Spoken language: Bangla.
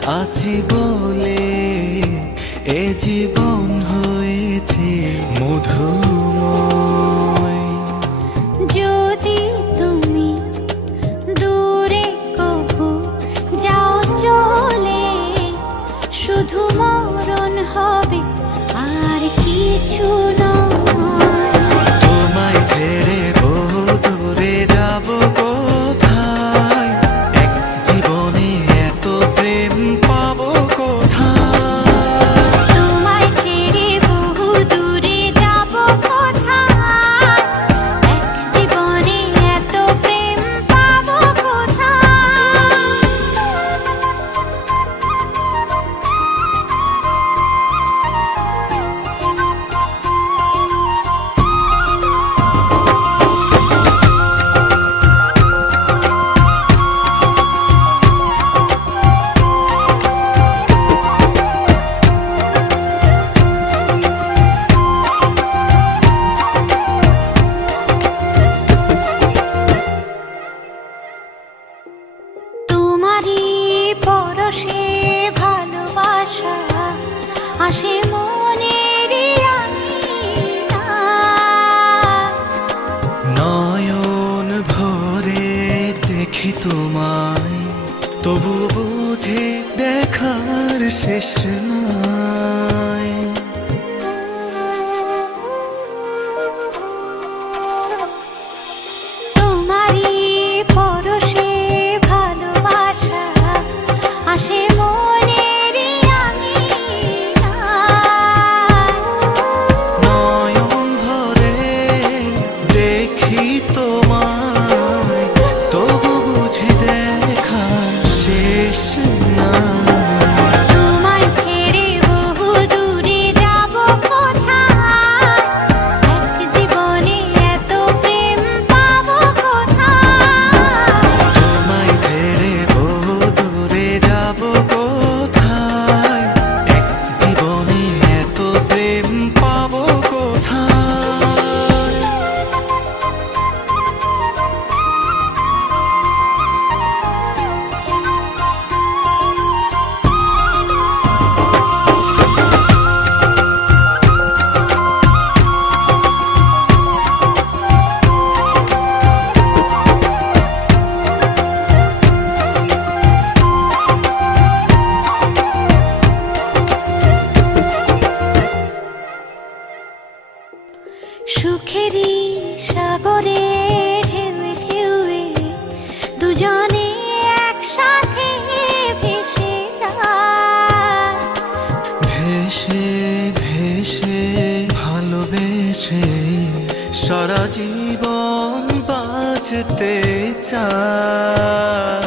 আছি বলে এ জীবন হয়েছে মধুময়। যদি তুমি দূরে কভু যাও চলে, শুধু মরণ হবে আর কিছু নয়। তোমায় ছেড়ে বহু দূরে যাব কোথায়, এক জীবনে এত প্রেম পাবো কোথায়। তোমায় ছেড়ে বহু দূরে যাব কোথায়, এক জীবনে এত প্রেম পাবো কোথায়। তোমারই পরশে ভালোবাসা আসে মনের আঙিনায়। নয়ন ভরে দেখি তোমায়, তবু বুঝি দেখার শেষ নাই। তোমারই পরশে ভালোবাসা আসে মনের আঙিনায়। নয়ন ভরে দেখি তোমায়, তবু বুঝি দেখার শেষ নাই। তোমায় ছেড়ে বহু দূরে যাব কোথায়, এক জীবনে এত প্রেম পাবো কোথায়। তোমায় ছেড়ে বহু দূরে যাব কোথায়, এক জীবনে এত প্রেম পাবো কোথায়। সুখেরই সাগরে ঢেউে ঢেউে দুজনে একসাথে ভেসে যায়। ভেসে ভেসে ভালোবেসে সারা জীবন বাঁচতে চায়।